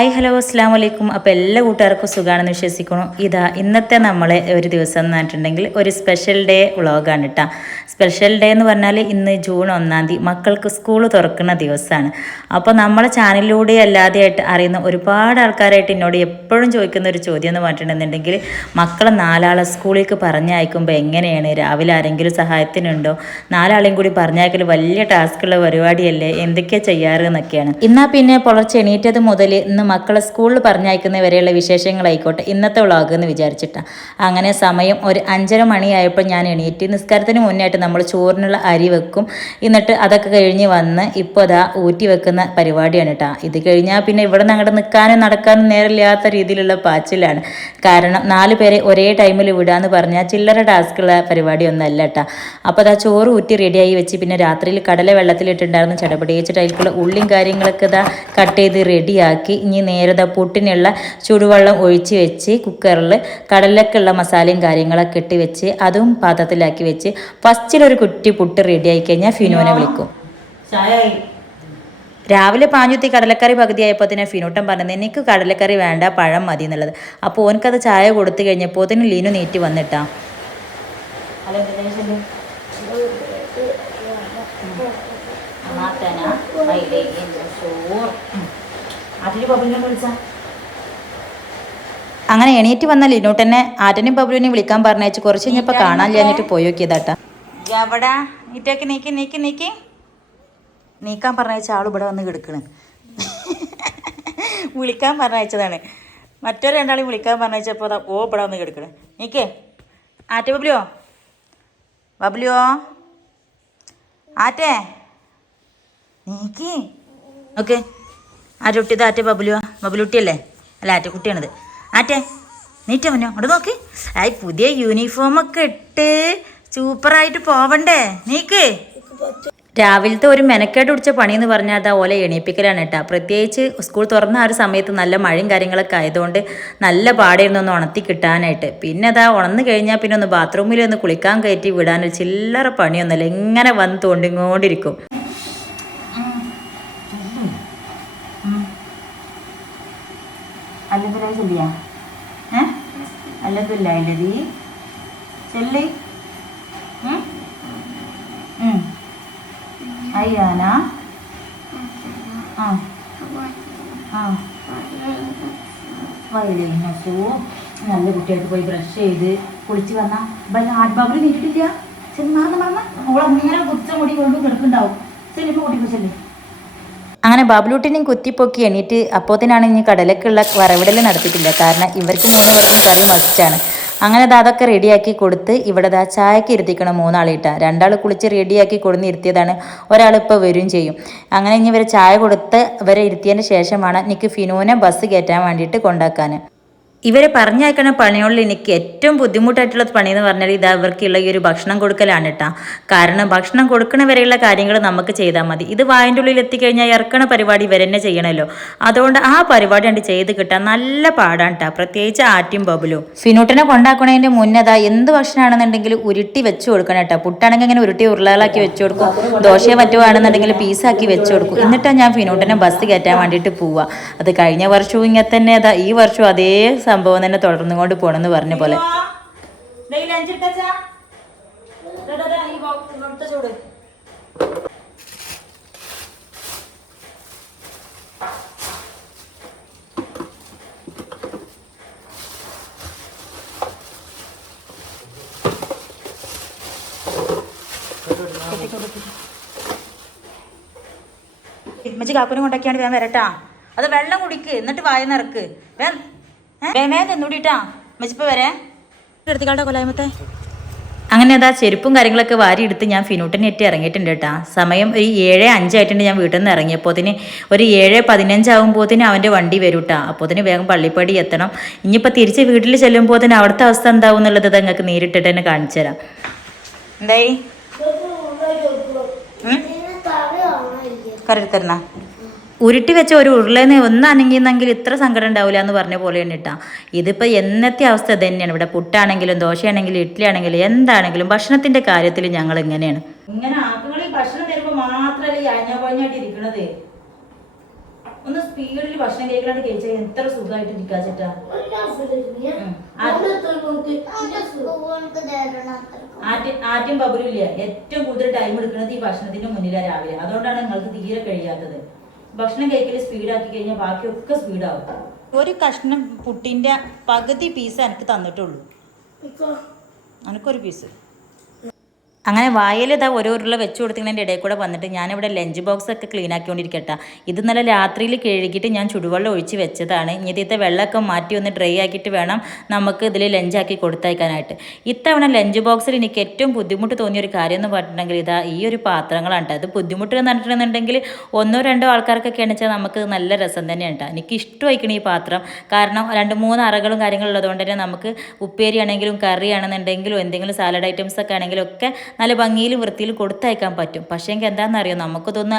Hi hello അസ്സാം വലൈക്കും അപ്പോൾ എല്ലാ കൂട്ടുകാർക്കും സുഖമാണെന്ന് വിശ്വസിക്കുന്നു. ഇതാ ഇന്നത്തെ നമ്മളെ ഒരു ദിവസം എന്ന് പറഞ്ഞിട്ടുണ്ടെങ്കിൽ ഒരു സ്പെഷ്യൽ ഡേ വ്ളോഗാണ് കേട്ടോ സ്പെഷ്യൽ ഡേ എന്ന് പറഞ്ഞാൽ ഇന്ന് ജൂൺ ഒന്നാം തീയതി മക്കൾക്ക് സ്കൂൾ തുറക്കുന്ന ദിവസമാണ്. അപ്പോൾ നമ്മളെ ചാനലിലൂടെ അല്ലാതെയായിട്ട് അറിയുന്ന ഒരുപാട് ആൾക്കാരായിട്ട് എന്നോട് എപ്പോഴും ചോദിക്കുന്ന ഒരു ചോദ്യം എന്ന് പറഞ്ഞിട്ടുണ്ടെന്നുണ്ടെങ്കിൽ മക്കളെ നാലാളെ സ്കൂളിലേക്ക് പറഞ്ഞയക്കുമ്പോൾ എങ്ങനെയാണ്? രാവിലെ ആരെങ്കിലും സഹായത്തിനുണ്ടോ? നാലാളെയും കൂടി പറഞ്ഞയക്കൽ വലിയ ടാസ്ക്കുള്ള പരിപാടിയല്ലേ? എന്തൊക്കെയാണ് ചെയ്യാറ് എന്നൊക്കെയാണ്. ഇന്നാ പിന്നെ പുലർച്ചെ എണീറ്റത് മുതൽ ഇന്ന് മക്കളെ സ്കൂളിൽ പറഞ്ഞയക്കുന്ന വരെയുള്ള വിശേഷങ്ങളായിക്കോട്ടെ ഇന്നത്തെ വ്ളോഗ് എന്ന് വിചാരിച്ചിട്ടാണ് അങ്ങനെ സമയം ഒരു അഞ്ചര മണിയായപ്പോൾ ഞാൻ എണീറ്റ് നിസ്കാരത്തിന് മുന്നായിട്ട് നമ്മൾ ചോറിനുള്ള അരി വെക്കും. എന്നിട്ട് അതൊക്കെ കഴിഞ്ഞ് വന്ന് ഇപ്പോൾ അതാ ഊറ്റി വെക്കുന്ന പരിപാടിയാണ് കേട്ടോ ഇത് കഴിഞ്ഞാൽ പിന്നെ ഇവിടെ നിന്ന് അങ്ങോട്ട് നിൽക്കാനും നടക്കാനും നേരമില്ലാത്ത രീതിയിലുള്ള പാച്ചിലാണ്. കാരണം നാല് പേരെ ഒരേ ടൈമിൽ വിടാന്ന് പറഞ്ഞാൽ ചില്ലറ ടാസ്ക്കുള്ള പരിപാടിയൊന്നല്ല കേട്ടോ അപ്പോൾ അതാ ചോറ് ഊറ്റി റെഡിയായി വെച്ച് പിന്നെ രാത്രിയിൽ കടല വെള്ളത്തിലിട്ടുണ്ടായിരുന്നു ചടപടിയിച്ചിട്ട് അതിലേക്കുള്ള ഉള്ളിയും കാര്യങ്ങളൊക്കെ ഇതാ കട്ട് ചെയ്ത് റെഡിയാക്കി. ഇനി നേരെ ദാ പുട്ടിനുള്ള ചൂടുവെള്ളം ഒഴിച്ച് വെച്ച് കുക്കറിൽ കടലക്കുള്ള മസാലയും കാര്യങ്ങളൊക്കെ ഇട്ട് വെച്ച് അതും പാത്രത്തിലാക്കി വെച്ച് ഫസ്റ്റിലൊരു കുറ്റി പുട്ട് ആയി കഴിഞ്ഞാൽ ഫിനോനെ വിളിക്കും. രാവിലെ പാഞ്ഞുത്തി കടലക്കറി പകുതിയായപ്പോൾ തന്നെ ഫിനോട്ടം പറഞ്ഞത് എനിക്ക് കടലക്കറി വേണ്ട പഴം മതി എന്നുള്ളത്. അപ്പോൾ ഓനക്കത് ചായ കൊടുത്തു കഴിഞ്ഞപ്പോൾ തന്നെ ലീനു നീറ്റി വന്നിട്ടാ. അങ്ങനെ എണീറ്റ് വന്ന ലിനോട്ടനെ ആറ്റനും ബബുലിനെ വിളിക്കാൻ പറഞ്ഞയച്ച് കുറച്ച് കഴിഞ്ഞപ്പോൾ കാണാൻ കഴിഞ്ഞിട്ട് പോയി നോക്കിയതാട്ടാ. എവിടാ? നീറ്റേക്ക് നീക്കി നീക്കി നീക്കി. നീക്കാൻ പറഞ്ഞയച്ച ആൾ ഇവിടെ വന്ന് കിടക്കണ്. വിളിക്കാൻ പറഞ്ഞയച്ചതാണ്. മറ്റൊരു രണ്ടാളും വിളിക്കാൻ പറഞ്ഞയച്ചപ്പോൾ ഓ ഇവിടെ വന്ന് കിടക്കണ്. നീക്കേ. ആറ്റ ബബ്ലിയോ ബബ്ലിയോ ആറ്റേ? നീക്കി. ഓക്കെ ആറ്റുട്ടിയത് ആറ്റ ബബുലുവാ ബബുലുട്ടിയല്ലേ? അല്ല ആറ്റക്കുട്ടിയാണിത് ആറ്റേ നീറ്റ മുന്നോ അവിടെ നോക്കി. ആയി പുതിയ യൂണിഫോമൊക്കെ ഇട്ട് സൂപ്പറായിട്ട് പോവണ്ടേ? നീക്ക്. രാവിലത്തെ ഒരു മെനക്കേട്ട് പിടിച്ച പണി എന്ന് പറഞ്ഞാൽ അത് ഓല എണീപ്പിക്കലാണ് കേട്ടോ. പ്രത്യേകിച്ച് സ്കൂൾ തുറന്ന ആ ഒരു സമയത്ത് നല്ല മഴയും കാര്യങ്ങളൊക്കെ ആയതുകൊണ്ട് നല്ല പാടായിരുന്നു ഒന്ന് ഉണർത്തി കിട്ടാനായിട്ട്. പിന്നെ അതാ ഉണന്ന് കഴിഞ്ഞാൽ പിന്നെ ഒന്ന് ബാത്റൂമിൽ ഒന്ന് കുളിക്കാൻ കയറ്റി വിടാനൊരു ചില്ലറ പണിയൊന്നുമില്ല ഇങ്ങനെ വന്ന് തോണ്ടിക്കൊണ്ടിരിക്കും അല്ലെങ്കിൽ ചെല്ലിയാ? ഏ? അല്ലെങ്കിൽ ലതി ചെല്ലി. അയ്യാന. ആ. ആ. വയലേനസു നല്ല കുട്ടിയായിട്ട് പോയി ബ്രഷ് ചെയ്ത് കുളിച്ച് വന്ന. ആത്മാവിൽ നീട്ടിട്ടില്ല ചെന്നാന്ന് പറഞ്ഞ അവളങ്ങനെ കുച്ച മുടി കൊണ്ട് കിടക്കുന്നുണ്ടാവും. ചെല്ലിപ്പോ കൂട്ടിപ്പോ ചെല്ലി. അങ്ങനെ ബാബുലൂട്ടിനെയും കുത്തിപ്പൊക്കി എണീറ്റ് അപ്പോത്തിനാണ് ഇനി കടലക്കുള്ള വറവിടൽ നടത്തിയിട്ടില്ല. കാരണം ഇവർക്ക് മൂന്ന് പേർക്കും കറി മസ്റ്റാണ്. അങ്ങനെ അതൊക്കെ റെഡിയാക്കി കൊടുത്ത് ഇവിടെ ദാ ചായക്ക് ഇരുത്തിക്കണം മൂന്നാളിട്ട. രണ്ടാൾ കുളിച്ച് റെഡിയാക്കി കൊടുന്ന് ഇരുത്തിയതാണ് ഒരാൾ ഇപ്പോൾ വരും ചെയ്യും. അങ്ങനെ ഇനി ഇവരെ ചായ കൊടുത്ത് ഇവരെ ഇരുത്തിയതിന് ശേഷമാണ് എനിക്ക് ഫിനൂനെ ബസ് കയറ്റാൻ വേണ്ടിയിട്ട് കൊണ്ടാക്കാൻ ഇവരെ പറഞ്ഞയക്കണ പണികളിൽ എനിക്ക് ഏറ്റവും ബുദ്ധിമുട്ടായിട്ടുള്ള പണി എന്ന് പറഞ്ഞാൽ ഇത് അവർക്കുള്ള ഈ ഒരു ഭക്ഷണം കൊടുക്കലാണ് കേട്ടോ കാരണം ഭക്ഷണം കൊടുക്കണ വരെയുള്ള കാര്യങ്ങൾ നമുക്ക് ചെയ്താൽ മതി. ഇത് വായന്റെ ഉള്ളിൽ എത്തിക്കഴിഞ്ഞാൽ ഇറക്കണ പരിപാടി ഇവർ തന്നെ ചെയ്യണമല്ലോ അതുകൊണ്ട് ആ പരിപാടി കണ്ട് ചെയ്ത് കിട്ടാൻ നല്ല പാടാണ് കേട്ടോ പ്രത്യേകിച്ച് ആറ്റും ബബുലും. ഫിനൂട്ടിനെ കൊണ്ടാക്കണതിന്റെ മുന്നതാ എന്ത് ഭക്ഷണമാണെന്നുണ്ടെങ്കിൽ ഉരുട്ടി വെച്ച് കൊടുക്കണം കേട്ടോ പുട്ടാണെങ്കിൽ ഇങ്ങനെ ഉരുട്ടി ഉരുളകളാക്കി വെച്ച് കൊടുക്കും. ദോശയെ പറ്റുവാണെന്നുണ്ടെങ്കിൽ പീസാക്കി വെച്ച് കൊടുക്കും. എന്നിട്ടാണ് ഞാൻ ഫിനൂട്ടിനെ ബസ് കയറ്റാൻ വേണ്ടിയിട്ട് പോവുക അത് കഴിഞ്ഞ വർഷവും ഇങ്ങനെ തന്നെ അതാ ഈ വർഷവും അതേ സംഭവം തന്നെ തുടർന്നു കൊണ്ട് പോണെന്ന് പറഞ്ഞ പോലെ. ഇമ്മച്ചി കാക്കുനെ കൊണ്ടാക്കിയാണ് വേഗം വരട്ടാ. അത് വെള്ളം കുടിക്ക് എന്നിട്ട് വായ നിറക്ക്. വേം വേമേ വരെ. എടുത്തിക്കാട്ടെ കൊല്ലായ്മത്തെ അങ്ങനെ അതാ ചെരുപ്പും കാര്യങ്ങളൊക്കെ വാരി എടുത്ത് ഞാൻ ഫിനൂട്ടിനെ എത്തി ഇറങ്ങിയിട്ടുണ്ട് കേട്ടാ. സമയം ഒരു ഏഴ് അഞ്ചായിട്ടുണ്ട് ഞാൻ വീട്ടിൽ നിന്ന് ഇറങ്ങിയപ്പോത്തിന് ഒരു ഏഴ് പതിനഞ്ചാകുമ്പോത്തിന് അവന്റെ വണ്ടി വരും കേട്ടാ. അപ്പോത്തിന് വേഗം പള്ളിപ്പടി എത്തണം. ഇനിയിപ്പോൾ തിരിച്ച് വീട്ടിൽ ചെല്ലുമ്പോത്തിന് അവിടുത്തെ അവസ്ഥ എന്താവും എന്നുള്ളത് നിങ്ങൾക്ക് നേരിട്ടിട്ട് തന്നെ കാണിച്ചു തരാം. എന്തായി? കറി തരണ ഉരുട്ടി വെച്ച ഒരു ഉരുളേന്ന് ഒന്നനങ്ങിയെന്നെങ്കിൽ ഇത്ര സങ്കടം ഉണ്ടാവില്ല എന്ന് പറഞ്ഞ പോലെയാണ് കേട്ടാ ഇതിപ്പോൾ എന്നത്തെ അവസ്ഥ തന്നെയാണ് ഇവിടെ പുട്ടാണെങ്കിലും ദോശയാണെങ്കിലും ഇഡ്ഡലി ആണെങ്കിലും എന്താണെങ്കിലും ഭക്ഷണത്തിന്റെ കാര്യത്തിൽ ഞങ്ങൾ ഇങ്ങനെയാണ് ഇങ്ങനെ ആക്കുകളിൽ ഭക്ഷണം തരുമ്പോൾ മാത്രമല്ലേ അഞ്ഞ ഇരിക്കണത്? ഒന്ന് സ്പീഡിൽ ഭക്ഷണം കഴിക്കലാണ്ട് കഴിച്ചാൽ എത്ര സുഖമായിട്ട് ഇരിക്കാച്ചിട്ടാ. ആദ്യം ആദ്യം ബബുലില്ല ഏറ്റവും കൂടുതൽ ടൈം എടുക്കുന്നത് ഈ ഭക്ഷണത്തിന്റെ മുന്നിലാണ് രാവിലെ. അതുകൊണ്ടാണ് നിങ്ങൾക്ക് തീരെ കഴിയാത്തത്. ഭക്ഷണം കഴിക്കൽ സ്പീഡാക്കി കഴിഞ്ഞാൽ ബാക്കിയൊക്കെ സ്പീഡാവും ഒരു കഷ്ണം പുട്ടിന്റെ പകുതി പീസ് എനിക്ക് തന്നിട്ടുള്ളൂ. എനിക്കൊരു പീസ് അങ്ങനെ വായിൽ ഇതാ ഓരോ ഉരുള വെച്ച് കൊടുത്തിങ്ങനെ ഇടയിൽ കൂടെ വന്നിട്ട് ഞാനിവിടെ ലഞ്ച് ബോക്സ് ഒക്കെ ക്ലീൻ ആക്കിക്കൊണ്ടിരിക്കട്ടെ. ഇത് ഇന്നലെ രാത്രിയിൽ കഴുകിയിട്ട് ഞാൻ ചുടുവെള്ളം ഒഴിച്ച് വെച്ചതാണ്. ഇനി ഇതിത്തെ വെള്ളമൊക്കെ മാറ്റി ഒന്ന് ഡ്രൈ ആക്കിയിട്ട് വേണം നമുക്ക് ഇതിൽ ലഞ്ചാക്കി കൊടുത്തയക്കാനായിട്ട്. ഇത്തവണ ലഞ്ച് ബോക്സിൽ എനിക്ക് ഏറ്റവും ബുദ്ധിമുട്ട് തോന്നിയ ഒരു കാര്യം എന്ന് പറഞ്ഞിട്ടുണ്ടെങ്കിൽ ഇതാ ഈ ഒരു പാത്രങ്ങളാണ് കേട്ടോ അത് ബുദ്ധിമുട്ട് എന്ന് പറഞ്ഞിട്ടുണ്ടെന്നുണ്ടെങ്കിൽ ഒന്നോ രണ്ടോ ആൾക്കാർക്കൊക്കെ വെച്ചാൽ നമുക്ക് നല്ല രസം തന്നെയാണ് കേട്ടോ എനിക്ക് ഇഷ്ടമായിക്കണ ഈ പാത്രം. കാരണം രണ്ട് മൂന്ന് അറകളും കാര്യങ്ങളും ഉള്ളതുകൊണ്ട് തന്നെ നമുക്ക് ഉപ്പേരി ആണെങ്കിലും കറി ആണെന്നുണ്ടെങ്കിലും എന്തെങ്കിലും സാലഡ് ഐറ്റംസ് ഒക്കെ ആണെങ്കിലും ഒക്കെ നല്ല ഭംഗിയിലും വൃത്തിയിൽ കൊടുത്തയക്കാൻ പറ്റും. പക്ഷേ എങ്കിൽ എന്താണെന്നറിയോ? നമുക്കിതൊന്ന്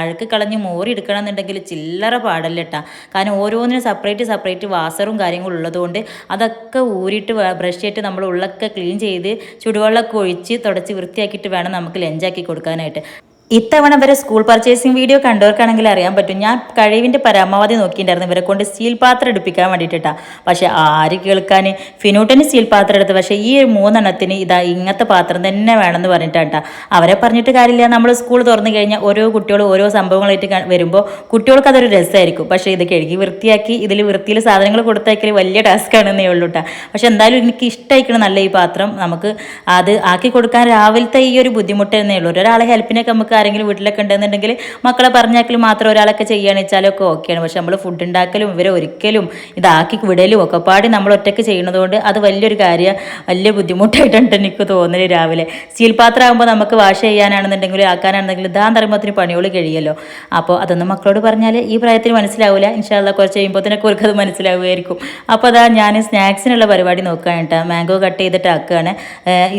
അഴുക്ക് കളഞ്ഞ് മോറി എടുക്കണം എന്നുണ്ടെങ്കിൽ ചില്ലറ പാടല്ല കേട്ടാ കാരണം ഓരോന്നിനും സെപ്പറേറ്റ് സെപ്പറേറ്റ് വാസറും കാര്യങ്ങളും ഉള്ളതുകൊണ്ട് അതൊക്കെ ഊരിയിട്ട് ബ്രഷ് ചെയ്തിട്ട് നമ്മൾ ഉള്ളൊക്കെ ക്ലീൻ ചെയ്ത് ചുടുവെള്ളമൊക്കെ ഒഴിച്ച് തുടച്ച് വൃത്തിയാക്കിയിട്ട് വേണം നമുക്ക് ലഞ്ചാക്കി കൊടുക്കാനായിട്ട്. ഇത്തവണ വരെ സ്കൂൾ പർച്ചേസിംഗ് വീഡിയോ കണ്ടവർക്കാണെങ്കിൽ അറിയാൻ പറ്റും. ഞാൻ കഴിവിന്റെ പരമാവധി നോക്കിയിട്ടുണ്ടായിരുന്നു. ഇവരെ കൊണ്ട് സ്റ്റീൽ പാത്രം എടുപ്പിക്കാൻ വേണ്ടിയിട്ടാ. പക്ഷേ ആര് കേൾക്കാൻ ഫിനൂട്ടന് സ്റ്റീൽ പാത്രം എടുത്ത്. പക്ഷേ ഈ ഒരു മൂന്നെണ്ണത്തിന് ഇതാ ഇങ്ങനത്തെ പാത്രം തന്നെ വേണമെന്ന് പറഞ്ഞിട്ടാട്ടാ. അവരെ പറഞ്ഞിട്ട് കാര്യമില്ല. നമ്മൾ സ്കൂൾ തുറന്നു കഴിഞ്ഞാൽ ഓരോ കുട്ടികളും ഓരോ സംഭവങ്ങളായിട്ട് വരുമ്പോൾ കുട്ടികൾക്ക് അതൊരു രസമായിരിക്കും. പക്ഷേ ഇത് കഴുകി വൃത്തിയാക്കി ഇതിൽ വൃത്തിയിൽ സാധനങ്ങൾ കൊടുത്തയക്കൽ വലിയ ടാസ്ക് ആണെന്നേ ഉള്ളൂ കേട്ടോ പക്ഷേ എന്തായാലും എനിക്ക് ഇഷ്ടമായിക്കണം നല്ല ഈ പാത്രം. നമുക്ക് അത് ആക്കി കൊടുക്കാൻ രാവിലത്തെ ഈ ഒരു ബുദ്ധിമുട്ട് എന്നേ ഉള്ളൂ. ഒരാളെ ഹെൽപ്പിനൊക്കെ നമുക്ക് ആരെങ്കിലും വീട്ടിലൊക്കെ ഉണ്ടെന്നുണ്ടെങ്കിൽ മക്കളെ പറഞ്ഞാക്കലും മാത്രം ഒരാളൊക്കെ ചെയ്യുകയാണ് വെച്ചാലൊക്കെ ഓക്കെയാണ്. പക്ഷെ നമ്മൾ ഫുഡ് ഉണ്ടാക്കലും ഇവരെ ഒരിക്കലും ഇതാക്കി വിടലും ഒക്കെ പാടി നമ്മൾ ഒറ്റയ്ക്ക് ചെയ്യുന്നതുകൊണ്ട് അത് വലിയൊരു കാര്യം വലിയ ബുദ്ധിമുട്ടായിട്ടുണ്ട് എനിക്ക് തോന്നൽ രാവിലെ. സ്റ്റീൽ പാത്രം ആകുമ്പോൾ നമുക്ക് വാഷ് ചെയ്യാനാണെന്നുണ്ടെങ്കിലും ആക്കാനാണെന്നുണ്ടെങ്കിലും ഇതാ പറയുമ്പോഴത്തേന് പണികൾ കഴിയല്ലോ. അപ്പോൾ അതൊന്നും മക്കളോട് പറഞ്ഞാൽ ഈ പ്രായത്തിൽ മനസ്സിലാവില്ല ഇൻഷാല്ല കുറച്ച് കഴിയുമ്പോഴത്തേനൊക്കെ അവർക്ക് അത് മനസ്സിലാവുമായിരിക്കും. അപ്പോൾ അതാ ഞാൻ സ്നാക്സിനുള്ള പരിപാടി നോക്കുകയാണ് കേട്ടോ. മാംഗോ കട്ട് ചെയ്തിട്ട് ആക്കുകയാണ്.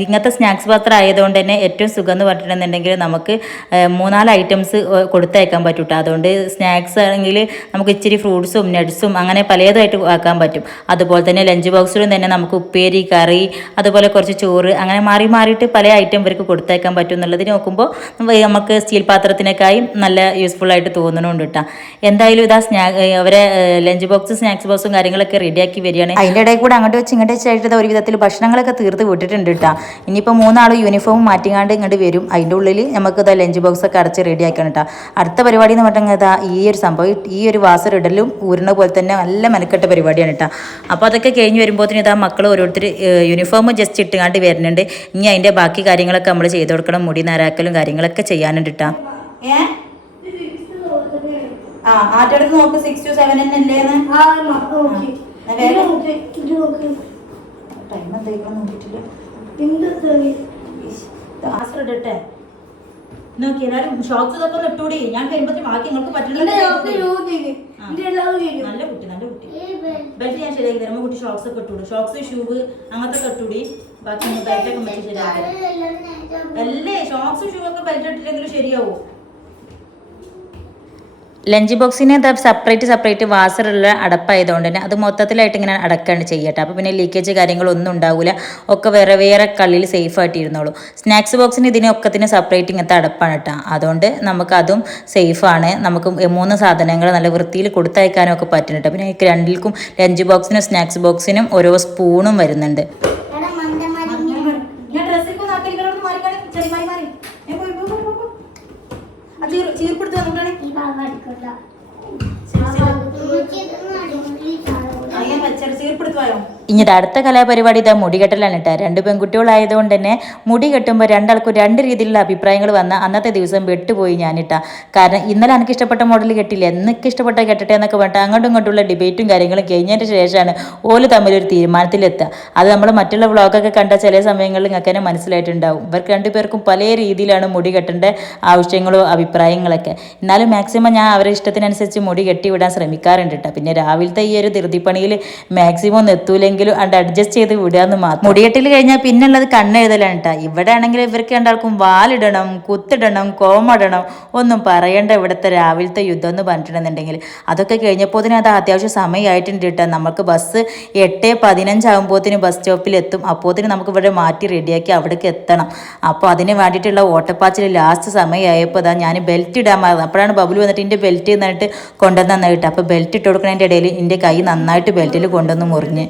ഇങ്ങനത്തെ സ്നാക്സ് പാത്രം ആയതുകൊണ്ട് തന്നെ ഏറ്റവും സുഖം എന്ന് പറഞ്ഞിട്ടുണ്ടെന്നുണ്ടെങ്കിൽ നമുക്ക് മൂന്നാൽ ഐറ്റംസ് കൊടുത്തയക്കാൻ പറ്റും കേട്ടോ അതുകൊണ്ട് സ്നാക്സ് ആണെങ്കിൽ നമുക്ക് ഇച്ചിരി ഫ്രൂട്ട്സും നട്ട്സും അങ്ങനെ പലതുമായിട്ട് ആക്കാൻ പറ്റും. അതുപോലെ തന്നെ ലഞ്ച് ബോക്സിലും തന്നെ നമുക്ക് ഉപ്പേരി കറി അതുപോലെ കുറച്ച് ചോറ് അങ്ങനെ മാറി മാറിയിട്ട് പല ഐറ്റം ഇവർക്ക് കൊടുത്തയക്കാൻ പറ്റും എന്നുള്ളത് നോക്കുമ്പോൾ നമുക്ക് സ്റ്റീൽ പാത്രത്തിനേക്കായും നല്ല യൂസ്ഫുൾ ആയിട്ട് തോന്നുന്നുണ്ട് കേട്ടോ എന്തായാലും ഇതാ സ്നാ അവരെ ലഞ്ച് ബോക്സ് സ്നാക്സ് ബോക്സും കാര്യങ്ങളൊക്കെ റെഡിയാക്കി വരികയാണ്. അതിന്റെ ഇടയിൽ കൂടെ അങ്ങോട്ട് വെച്ച് ഇങ്ങോട്ട് വെച്ചായിട്ട് ഒരു വിധത്തിൽ ഭക്ഷണങ്ങളൊക്കെ തീർത്ത് വിട്ടിട്ടുണ്ട് കേട്ടോ ഇനിയിപ്പോൾ മൂന്നാളും യൂണിഫോം മാറ്റിങ്ങാണ്ട് ഇങ്ങോട്ട് വരും. അതിന്റെ ഉള്ളിൽ നമുക്ക് ഇതാ ലഞ്ച് ബോക്സ് ഒക്കെ അടച്ച് റെഡിയാക്കണം കേട്ടോ അടുത്ത പരിപാടി എന്ന് പറഞ്ഞാൽ ഈ ഒരു സംഭവം ഈ ഒരു വാസർ ഇടലും ഊരണ പോലെ തന്നെ നല്ല മെനക്കെട്ട പരിപാടിയാണ് കേട്ടോ അപ്പോൾ അതൊക്കെ കഴിഞ്ഞ് വരുമ്പോഴത്തേന് ഇതാ മക്കൾ ഓരോരുത്തർ യൂണിഫോം ജസ്റ്റ് ഇട്ടുകാണ്ട് വരുന്നുണ്ട്. ഇനി അതിന്റെ ബാക്കി കാര്യങ്ങളൊക്കെ നമ്മൾ ചെയ്ത് കൊടുക്കണം. മുടി നാരാക്കലും കാര്യങ്ങളൊക്കെ ചെയ്യാനുണ്ട് കേട്ടോ ആ ആറ്റടുത്ത് നോക്ക്. സിക്സ് ടു സെവൻ തന്നെ അല്ലേന്ന് ടൈം നോക്കിയിട്ടില്ല. ഇടട്ടെ നോക്കി എല്ലാവരും ഷോക്സ് ഇതൊക്കെ ഒന്ന് ഇട്ടൂടി. ഞാൻ കഴിയുമ്പോഴത്തേക്കും ബാക്കി നിങ്ങൾക്ക് പറ്റുന്നത് നല്ല കുട്ടി നല്ല കുട്ടി. ബെൽറ്റ് ഞാൻ ശരിയാക്കി തരാം. കുട്ടി ഷോക്സ് ഒക്കെ ഇട്ടൂടും. ഷോക്സ് ഷൂവ് അങ്ങനത്തെ ഒക്കെ ഇട്ടൂടി. ബാക്കി ബെൽറ്റൊക്കെ ശരിയാക്കി അല്ലേ? ഷോക്സ് ഷൂ ഒക്കെ ബെൽറ്റ് ഇട്ടില്ലെങ്കിലും ശരിയാവും. ലഞ്ച് ബോക്സിന് സെപ്പറേറ്റ് സെപ്പറേറ്റ് വാസറുള്ള അടപ്പായതുകൊണ്ട് തന്നെ അത് മൊത്തത്തിലായിട്ട് ഇങ്ങനെ അടക്കാണ് ചെയ്യട്ടെ. അപ്പോൾ പിന്നെ ലീക്കേജ് കാര്യങ്ങളൊന്നും ഉണ്ടാവില്ല ഒക്കെ വേറെ വേറെ കള്ളിൽ സേഫ് ഇരുന്നോളൂ സ്നാക്സ് ബോക്സിന് ഇതിന് ഒക്കത്തിന് സെപ്പറേറ്റ് ഇങ്ങനത്തെ അടപ്പാണ് കേട്ടോ അതുകൊണ്ട് നമുക്ക് അതും സേഫാണ് നമുക്ക് മൂന്ന് സാധനങ്ങൾ നല്ല വൃത്തിയിൽ കൊടുത്തയക്കാനും ഒക്കെ പറ്റും കേട്ടോ പിന്നെ രണ്ടിൽക്കും ലഞ്ച് ബോക്സിനും സ്നാക്സ് ബോക്സിനും ഓരോ സ്പൂണും വരുന്നുണ്ട്. ഞാൻ ഡ്രസ്സിൽ മാറി വെച്ചാൽ മാറി ഇനി അടുത്ത കലാപരിപാടി ഇതാ മുടികെട്ടലാണ് കേട്ടോ. രണ്ട് പെൺകുട്ടികളായതുകൊണ്ട് തന്നെ മുടി കെട്ടുമ്പോൾ രണ്ടാൾക്കും രണ്ട് രീതിയിലുള്ള അഭിപ്രായങ്ങൾ വന്ന അന്നത്തെ ദിവസം വെട്ടുപോയി ഞാനിട്ടാ കാരണം ഇന്നലെ എനിക്ക് ഇഷ്ടപ്പെട്ട മോഡൽ കെട്ടില്ല എന്നൊക്കെ ഇഷ്ടപ്പെട്ട കെട്ടട്ടെ എന്നൊക്കെ പറഞ്ഞിട്ട് അങ്ങോട്ടും ഇങ്ങോട്ടുള്ള ഡിബേറ്റും കാര്യങ്ങളും കഴിഞ്ഞതിന് ശേഷമാണ് ഓൽ തമ്മിലൊരു തീരുമാനത്തിലെത്തുക. അത് നമ്മൾ മറ്റുള്ള വ്ളോഗൊക്കെ കണ്ട ചില സമയങ്ങളിൽ നിങ്ങൾക്ക് തന്നെ മനസ്സിലായിട്ടുണ്ടാവും. ഇവർക്ക് രണ്ടുപേർക്കും പല രീതിയിലാണ് മുടി കെട്ടേണ്ട ആവശ്യങ്ങളോ അഭിപ്രായങ്ങളൊക്കെ. എന്നാലും മാക്സിമം ഞാൻ അവരുടെ ഇഷ്ടത്തിനനുസരിച്ച് മുടി കെട്ടിവിടാൻ ശ്രമിക്കാറുണ്ട് കേട്ടോ. പിന്നെ രാവിലത്തെ ഈ ഒരു ധൃതിപ്പണിയിൽ മാക്സിമം ഒന്ന് എങ്ങനെയെങ്കിലും അത് അഡ്ജസ്റ്റ് ചെയ്ത് വിടുകയെന്ന് മാത്രം. മുടിയെട്ടിൽ കഴിഞ്ഞാൽ പിന്നുള്ളത് കണ്ണെഴുതലാണ് കേട്ടോ ഇവിടെ ആണെങ്കിൽ ഇവർക്ക് രണ്ടാൾക്കും വാലിടണം കുത്തിടണം കോമടണം ഒന്നും പറയണ്ട ഇവിടുത്തെ രാവിലത്തെ യുദ്ധം എന്ന് പറഞ്ഞിട്ടുണ്ടെന്നുണ്ടെങ്കിൽ. അതൊക്കെ കഴിഞ്ഞപ്പോൾ തന്നെ അത് അത്യാവശ്യം സമയമായിട്ടുണ്ട് കേട്ടോ നമുക്ക് ബസ് എട്ട് പതിനഞ്ചാകുമ്പോഴത്തേന് ബസ് സ്റ്റോപ്പിൽ എത്തും അപ്പോഴത്തേന് നമുക്ക് ഇവിടെ മാറ്റി റെഡിയാക്കി അവിടേക്ക് എത്തണം. അപ്പോൾ അതിന് വേണ്ടിയിട്ടുള്ള ഓട്ടപ്പാച്ചിൽ ലാസ്റ്റ് സമയമായപ്പോൾ അതാ ഞാൻ ബെൽറ്റ് ഇടാൻ മാറുന്നത് അപ്പോഴാണ് ബബിൾ വന്നിട്ട് എന്റെ ബെൽറ്റ് എന്നിട്ട് കൊണ്ടുവന്നു അപ്പോൾ ബെൽറ്റ് ഇട്ട് കൊടുക്കുന്നതിന്റെ ഇടയിൽ എന്റെ കൈ നന്നായിട്ട് ബെൽറ്റിൽ കൊണ്ടുവന്ന് മുറിഞ്ഞ്.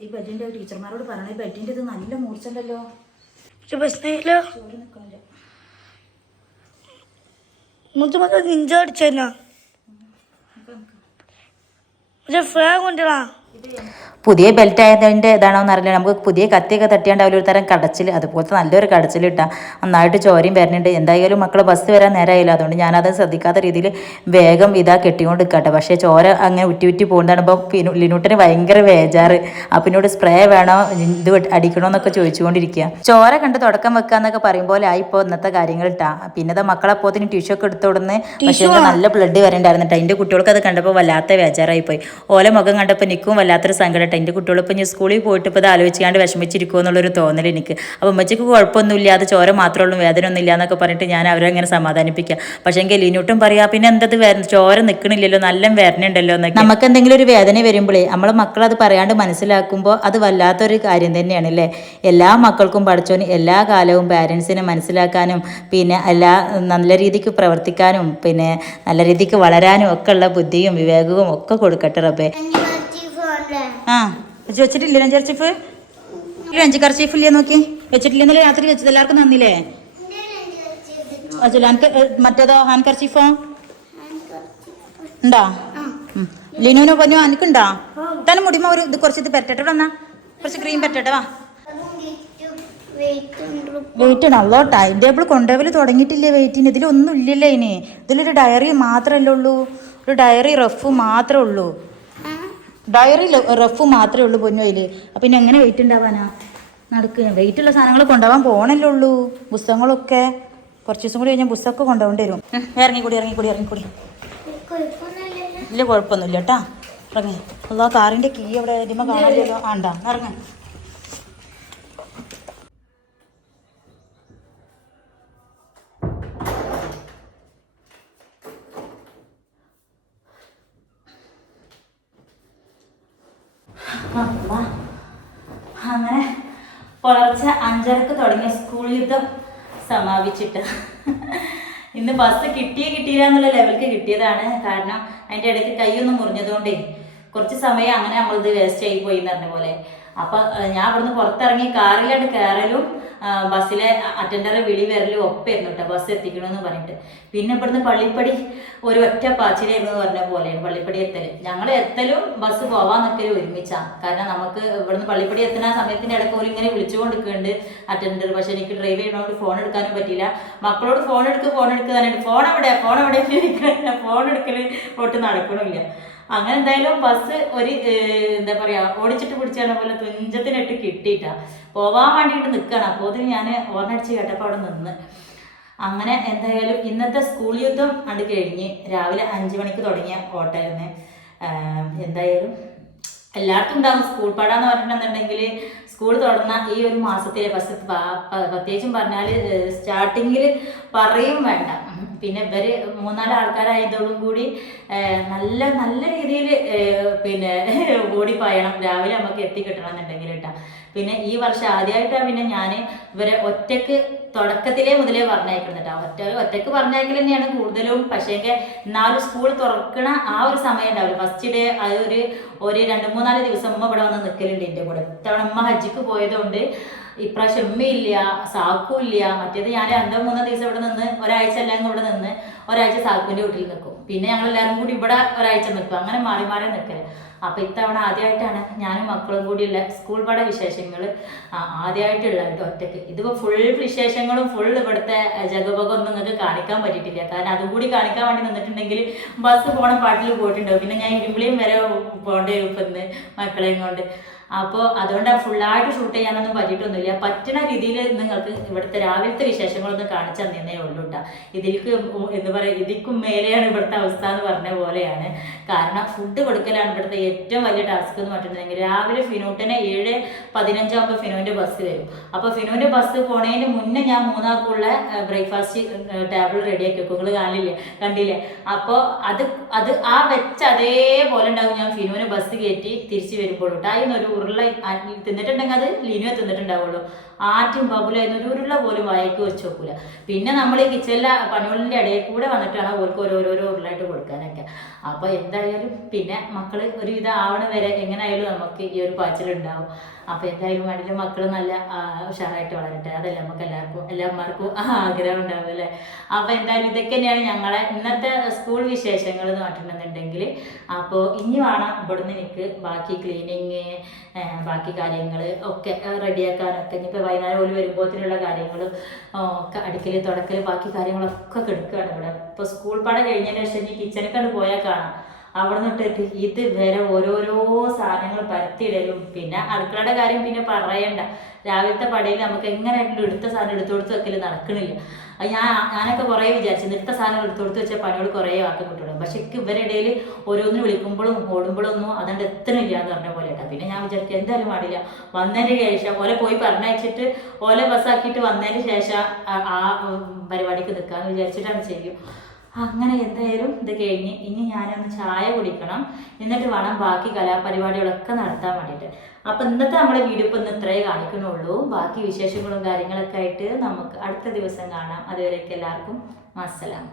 ഈ ബെഡിന്റെ ടീച്ചർമാരോട് പറയണേ ബെഡിന്റെ ഇത് നല്ല മൂർച്ചുണ്ടല്ലോ പക്ഷെ പ്രശ്നമില്ല. മുത്ത് മൊത്തം നിഞ്ച അടിച്ചെന്നാ പക്ഷെ ഫ്ലാഗ് കൊണ്ടുവരാ പുതിയ ബെൽറ്റ് ആയതിന്റെ ഇതാണോ എന്നറിയില്ല നമുക്ക് പുതിയ കത്തിയൊക്കെ തട്ടിയാണ്ടാവില്ല ഒരു തരം കടച്ചിൽ അതുപോലത്തെ നല്ലൊരു കടച്ചിൽ ഇട്ടാ നന്നായിട്ട് ചോരയും വരുന്നുണ്ട് എന്തായാലും മക്കളെ ബസ് വരാൻ നേരമായില്ല അതുകൊണ്ട് ഞാനത് ശ്രദ്ധിക്കാത്ത രീതിയിൽ വേഗം ഇതാ കെട്ടിക്കൊണ്ട് നിൽക്കട്ടെ പക്ഷേ ചോര അങ്ങനെ ഉറ്റി ഉറ്റി പോകുന്നതാണ് ഇപ്പോൾ ലിനൂട്ടിന് ഭയങ്കര വേജാറ്. അപ്പം എന്നോട് സ്പ്രേ വേണോ? ഇത് അടിക്കണോ എന്നൊക്കെ ചോദിച്ചുകൊണ്ടിരിക്കുക ചോര കണ്ട് തുടക്കം വെക്കുക എന്നൊക്കെ പറയുമ്പോൾ ആയിപ്പോൾ ഇന്നത്തെ കാര്യങ്ങൾ ഇട്ടാ. പിന്നെ അത് മക്കളെ പോത്തിന് ടിഷ്യൂ ഒക്കെ എടുത്തോടുന്ന് പക്ഷേ നല്ല ബ്ലഡ് വരണ്ടായിരുന്നു കേട്ടോ എന്റെ കുട്ടികൾക്ക് അത് കണ്ടപ്പോൾ വല്ലാത്ത വേജാറായി പോയി ഓല മുഖം കണ്ടപ്പോൾ നിൽക്കും വല്ലാത്തൊരു സങ്കടം കേട്ടോ എന്റെ കുട്ടികളിപ്പോൾ ഞാൻ സ്കൂളിൽ പോയിട്ട് ഇപ്പോൾ ഇത് ആലോചിക്കാണ്ട് വിഷമിച്ചിരിക്കുമോ എന്നുള്ളൊരു തോന്നൽ എനിക്ക്. അപ്പോൾ അമ്മച്ചക്ക് കുഴപ്പമൊന്നുമില്ല അത് ചോര മാത്രമേ ഉള്ളൂ വേദന ഒന്നും ഇല്ല എന്നൊക്കെ പറഞ്ഞിട്ട് ഞാൻ അവരെ അങ്ങനെ സമാധാനിപ്പിക്കുക. പക്ഷേ എങ്കിൽ ലീനൂട്ടും പറയാ പിന്നെ എന്തത് വര ചോര നിൽക്കണില്ലല്ലോ നല്ല വേദനയുണ്ടല്ലോ എന്നൊക്കെ. നമുക്ക് എന്തെങ്കിലും ഒരു വേദന വരുമ്പോഴേ നമ്മളെ മക്കൾ അത് പറയാണ്ട് മനസ്സിലാക്കുമ്പോൾ അത് വല്ലാത്തൊരു കാര്യം തന്നെയാണ് അല്ലേ? എല്ലാ മക്കൾക്കും പഠിച്ചോന് എല്ലാ കാലവും പാരൻസിനെ മനസ്സിലാക്കാനും പിന്നെ എല്ലാ നല്ല രീതിക്ക് പ്രവർത്തിക്കാനും പിന്നെ നല്ല രീതിക്ക് വളരാനും ഒക്കെ ഉള്ള ബുദ്ധിയും വിവേകവും ഒക്കെ കൊടുക്കട്ടെ റബ്ബേ. ആ വെച്ച് വെച്ചിട്ടില്ലേ രഞ്ജി കർച്ചീഫ് രഞ്ജി കർച്ചീഫ് ഇല്ലേ നോക്കി? വെച്ചിട്ടില്ല? ഇന്നലെ രാത്രി വെച്ചത്. എല്ലാവർക്കും നന്ദില്ലേ മറ്റേതോ ഹാൻ കർച്ചീഫോ? ഉണ്ടോ. ലിനുവിനോ പൊന്നു അനക്കുണ്ടോ? തന്നെ മുടിമ ഒരു ഇത് കുറച്ച് ഇത് പെരട്ടെ വന്നാ. കുറച്ച് ക്രീം പെരട്ടെ വാ. വെയിറ്റ് ആണ് അല്ലോ ടൈം ടേബിൾ കൊണ്ടുപോകൽ തുടങ്ങിയിട്ടില്ലേ വെയിറ്റിന് ഇതിലൊന്നും ഇല്ലല്ലേ ഇനി. ഇതിലൊരു ഡയറി മാത്രമല്ലേ ഉള്ളൂ. ഒരു ഡയറി റഫ് മാത്രമേ ഉള്ളൂ. ഡയറി റഫ് മാത്രമേ ഉള്ളൂ പൊന്നു അതിൽ അപ്പം പിന്നെ എങ്ങനെ വെയിറ്റ് ഉണ്ടാവാനാ നടക്കുക വെയിറ്റ് ഉള്ള സാധനങ്ങൾ കൊണ്ടുപോകാൻ പോകണല്ലേ ഉള്ളൂ. പുസ്തകങ്ങളൊക്കെ കുറച്ച് ദിവസം കൂടി കഴിഞ്ഞാൽ പുസ്തകമൊക്കെ കൊണ്ടുപോകേണ്ടി വരും. ഇറങ്ങിക്കൂടി ഇറങ്ങിക്കൂടി ഇറങ്ങിക്കൂടി. ഇല്ല കുഴപ്പമൊന്നുമില്ല കേട്ടാ. ഇറങ്ങി. അതാ കാറിന്റെ കീ അവിടെ ഇതിമ കാണാമല്ലോ ആണ്ടാ ഇറങ്ങ. അങ്ങനെ പുലർച്ചെ അഞ്ചരക്ക് തുടങ്ങിയ സ്കൂൾ യുദ്ധം സമാപിച്ചിട്ട്. ഇന്ന് ബസ് കിട്ടിയേ കിട്ടിയില്ല എന്നുള്ള ലെവലിൽ കിട്ടിയതാണ്. കാരണം അതിന്റെ ഇടയ്ക്ക് കൈയൊന്നും മുറിഞ്ഞതുകൊണ്ടേ കുറച്ച് സമയം അങ്ങനെ നമ്മളിത് വേസ്റ്റ് ആയി പോയി എന്ന് പറഞ്ഞ പോലെ. അപ്പൊ ഞാൻ ഇവിടുന്ന് പുറത്തിറങ്ങി കാറിലോട്ട് കയറലും ബസ്സിലെ അറ്റൻഡറെ വിളി വരലും ഒപ്പായിരുന്നു കേട്ടോ ബസ് എത്തിക്കണമെന്ന് പറഞ്ഞിട്ട്. പിന്നെ ഇവിടുന്ന് പള്ളിപ്പടി ഒരു ഒറ്റ പാച്ചിലായിരുന്നു പറഞ്ഞ പോലെയാണ് പള്ളിപ്പടി എത്തൽ. ഞങ്ങൾ എത്തലും ബസ് പോവാൻ നിൽക്കലും ഒരുമിച്ചാണ് കാരണം നമുക്ക് ഇവിടുന്ന് പള്ളിപ്പടി എത്തുന്ന സമയത്തിന്റെ ഇടയ്ക്ക് പോലും ഇങ്ങനെ വിളിച്ചുകൊണ്ട് നിൽക്കുന്നുണ്ട് അറ്റൻഡർ പക്ഷെ എനിക്ക് ഡ്രൈവ് ചെയ്യണോണ്ട് ഫോൺ എടുക്കാനും പറ്റിയില്ല. മക്കളോട് ഫോൺ എടുക്ക് ഫോൺ എടുക്കുക തന്നെ ഫോൺ എവിടെ ഫോൺ എവിടെ ഫോൺ എടുക്കൽ ഒട്ടും നടക്കണില്ല. അങ്ങനെ എന്തായാലും ബസ് ഒരു എന്താ പറയാ ഓടിച്ചിട്ട് പിടിച്ചാലും പോലെ തുഞ്ചത്തിനിട്ട് കിട്ടിയിട്ടാ. പോവാൻ വേണ്ടിയിട്ട് നിൽക്കണം അപ്പോൾ ഞാൻ ഓർണടിച്ച് കേട്ടപ്പോൾ അവിടെ നിന്ന്. അങ്ങനെ എന്തായാലും ഇന്നത്തെ സ്കൂൾ യുദ്ധം അത് കഴിഞ്ഞ് രാവിലെ അഞ്ച് മണിക്ക് തുടങ്ങിയ ഓട്ടമായിരുന്നു എന്തായാലും എല്ലാവർക്കും ഉണ്ടാകും സ്കൂൾ പാടാന്ന് പറഞ്ഞിട്ടുണ്ടെങ്കിൽ സ്കൂൾ തുടങ്ങുന്ന ഈ ഒരു മാസത്തിലെ ബസ് പ്രത്യേകിച്ചും പറഞ്ഞാൽ സ്റ്റാർട്ടിങ്ങിൽ പറയും വേണ്ട. പിന്നെ ഇവർ മൂന്നാൽ ആൾക്കാരായതോടും കൂടി നല്ല നല്ല രീതിയിൽ പിന്നെ ഓടി പായണം. രാവിലെ നമുക്ക് എത്തിക്കിട്ടണം എന്നുണ്ടെങ്കിൽ കേട്ടോ. പിന്നെ ഈ വർഷം ആദ്യമായിട്ടാണ് പിന്നെ ഞാൻ ഇവരെ ഒറ്റയ്ക്ക് തുടക്കത്തിലേ മുതലേ പറഞ്ഞയക്കുന്നത് കേട്ടോ. ഒറ്റ ഒറ്റയ്ക്ക് പറഞ്ഞയക്കൽ തന്നെയാണ് കൂടുതലും. പക്ഷേങ്കിൽ എന്നാലും സ്കൂൾ തുറക്കണ ആ ഒരു സമയം ഉണ്ടാവില്ല. ഫസ്റ്റ് ഡേ അത് ഒരു ഒരു രണ്ട് മൂന്നാൽ ദിവസം ഉമ്മ ഇവിടെ വന്ന് നിൽക്കലുണ്ട് എന്റെ കൂടെ. ഇത്തവണ ഉമ്മ ഹജ്ജിക്ക് പോയതുകൊണ്ട് ഇപ്രാവശ്യം ഉമ്മയില്ല സാക്കുമില്ല മറ്റേത് ഞാൻ രണ്ടോ മൂന്നോ ദിവസം ഇവിടെ നിന്ന് ഒരാഴ്ച എല്ലാം ഇവിടെ നിന്ന് ഒരാഴ്ച സാക്കുവിന്റെ വീട്ടിൽ നിൽക്കും പിന്നെ ഞങ്ങൾ എല്ലാവരും കൂടി ഇവിടെ ഒരാഴ്ച നിൽക്കും അങ്ങനെ മാറി മാറി നിൽക്കൽ അപ്പൊ ഇത്തവണ ആദ്യമായിട്ടാണ് ഞാനും മക്കളും കൂടിയുള്ള സ്കൂൾ പട വിശേഷങ്ങൾ ആദ്യമായിട്ടുള്ള ഒറ്റയ്ക്ക് ഇതിപ്പോ ഫുൾ വിശേഷങ്ങളും ഫുൾ ഇവിടുത്തെ ജഗപകം ഒന്നും നിങ്ങൾക്ക് കാണിക്കാൻ പറ്റിയിട്ടില്ല. കാരണം അതും കൂടി കാണിക്കാൻ വേണ്ടി നിന്നിട്ടുണ്ടെങ്കിൽ ബസ് പോണ പാട്ടിൽ പോയിട്ടുണ്ടാവും. പിന്നെ ഞാൻ ഇരുമ്പിളിയും വരെ പോകേണ്ടി വരും ഇപ്പൊ മക്കളെയും കൊണ്ട്. അപ്പോൾ അതുകൊണ്ട് ഫുള്ളായിട്ട് ഷൂട്ട് ചെയ്യാനൊന്നും പറ്റിയിട്ടൊന്നുമില്ല. പറ്റുന്ന രീതിയിൽ നിങ്ങൾക്ക് ഇവിടുത്തെ രാവിലത്തെ വിശേഷങ്ങളൊന്നും കാണിച്ചു തന്നേ ഉള്ളൂ കേട്ടോ ഇതിൽക്ക് എന്ന് പറയുക ഇതിക്കും മേലെയാണ് ഇവിടുത്തെ അവസ്ഥ എന്ന് പറഞ്ഞ പോലെയാണ്. കാരണം ഫുഡ് കൊടുക്കലാണ് ഇവിടുത്തെ ഏറ്റവും വലിയ ടാസ്ക് എന്ന് പറഞ്ഞിട്ടുണ്ടെങ്കിൽ രാവിലെ ഫിനോട്ടിനെ ഏഴ് പതിനഞ്ചാകുമ്പോൾ ഫിനോന്റെ ബസ് വരും. അപ്പോൾ ഫിനോന്റെ ബസ് പോണതിന് മുന്നേ ഞാൻ മൂന്നാക്കുള്ള ബ്രേക്ക്ഫാസ്റ്റ് ടേബിൾ റെഡിയാക്കി വെക്കും. നിങ്ങൾ കാണില്ലേ? കണ്ടില്ലേ? അപ്പോൾ അത് അത് ആ വെച്ച അതേപോലെ ഉണ്ടാവും. ഞാൻ ഫിനോന് ബസ് കയറ്റി തിരിച്ചു വരുമ്പോൾ കേട്ടോ അതിനൊരു ഉരുള തിന്നിട്ടുണ്ടെങ്കിൽ അത് ലിനുവെ തിന്നിട്ടുണ്ടാവുള്ളൂ. ആറ്റും ബബുലായിരുന്നു ഒരു ഉരുള പോലും വായക്ക് വെച്ച് നോക്കൂല പിന്നെ നമ്മൾ ഈ കിച്ചണിലെ പണികളിന്റെ ഇടയിൽ കൂടെ വന്നിട്ടാണ് ഓർക്ക് ഓരോരോരോ ഉരുളായിട്ട് കൊടുക്കാനൊക്കെ. അപ്പോൾ എന്തായാലും പിന്നെ മക്കൾ ഒരു ഇതാവണ വരെ എങ്ങനെയായാലും നമുക്ക് ഈ ഒരു പാച്ചിലുണ്ടാവും. അപ്പോൾ എന്തായാലും അതിന്റെ മക്കൾ നല്ല ഉഷാറായിട്ട് വളരട്ടെ. അതല്ല നമുക്ക് എല്ലാവർക്കും എല്ലാവർക്കും ആഗ്രഹം ഉണ്ടാവും അല്ലേ? അപ്പോൾ എന്തായാലും ഇതൊക്കെ തന്നെയാണ് ഞങ്ങളെ ഇന്നത്തെ സ്കൂൾ വിശേഷങ്ങൾ എന്ന് പറഞ്ഞിട്ടുണ്ടെന്നുണ്ടെങ്കിൽ അപ്പോൾ ഇനി വേണം ഇവിടുന്ന് എനിക്ക് ബാക്കി ക്ലീനിങ് ബാക്കി കാര്യങ്ങൾ ഒക്കെ റെഡിയാക്കാനൊക്കെ. ഇനിയിപ്പോൾ വൈകുന്നേരം ഒരു വരുമ്പോഴത്തേനുള്ള കാര്യങ്ങൾ ഒക്കെ അടുക്കൽ തുടക്കൽ ബാക്കി കാര്യങ്ങളൊക്കെ കിടക്കുകയാണ് ഇവിടെ. ഇപ്പോൾ സ്കൂൾ പടം കഴിഞ്ഞതിന് ശേഷം ഇനി കിച്ചനൊക്കെ പോയാൽ കാണാം. അവിടെ നിന്നിട്ട് ഇത് വരെ ഓരോരോ സാധനങ്ങൾ പരത്തിയിടലും. പിന്നെ അടുക്കളയുടെ കാര്യം പിന്നെ പറയണ്ട. രാവിലത്തെ പടയിൽ നമുക്ക് എങ്ങനെയായിട്ടും എടുത്ത സാധനം എടുത്തു കൊടുത്ത് വെക്കൽ നടക്കണില്ല. അത് ഞാൻ ഞാനൊക്കെ കുറേ വിചാരിച്ചു നൃത്ത സാധനങ്ങൾ എടുത്തു കൊടുത്ത് വെച്ചാൽ പണികൾ കുറേ ആക്കി കിട്ടുള്ളൂ പക്ഷെ എനിക്ക് ഇവരുടെ ഇടയിൽ ഓരോന്നിനും വിളിക്കുമ്പോഴും ഓടുമ്പോഴും ഒന്നും അതുകൊണ്ട് ഇല്ല എന്ന് പറഞ്ഞ പോലെ കേട്ടോ. പിന്നെ ഞാൻ വിചാരിക്കും എന്തായാലും പാടില്ല. വന്നതിന് ശേഷം ഓലെ പോയി പറഞ്ഞയച്ചിട്ട് ഓലെ ബസ്സാക്കിയിട്ട് വന്നതിന് ശേഷം ആ പരിപാടിക്ക് നിൽക്കാമെന്ന് വിചാരിച്ചിട്ടാണ് ചെയ്യും. അങ്ങനെ എന്തായാലും ഇത് കഴിഞ്ഞ് ഇനി ഞാനൊന്ന് ചായ കുടിക്കണം. എന്നിട്ട് വേണം ബാക്കി കലാപരിപാടികളൊക്കെ നടത്താൻ വേണ്ടിയിട്ട്. അപ്പം ഇന്നത്തെ നമ്മുടെ വീഡിയോ ഇപ്പം ഇന്ന് ഇത്രയേ കാണിക്കണുള്ളൂ ബാക്കി വിശേഷങ്ങളും കാര്യങ്ങളൊക്കെ ആയിട്ട് നമുക്ക് അടുത്ത ദിവസം കാണാം. അതുവരേക്ക് എല്ലാവർക്കും അസ്സലാം.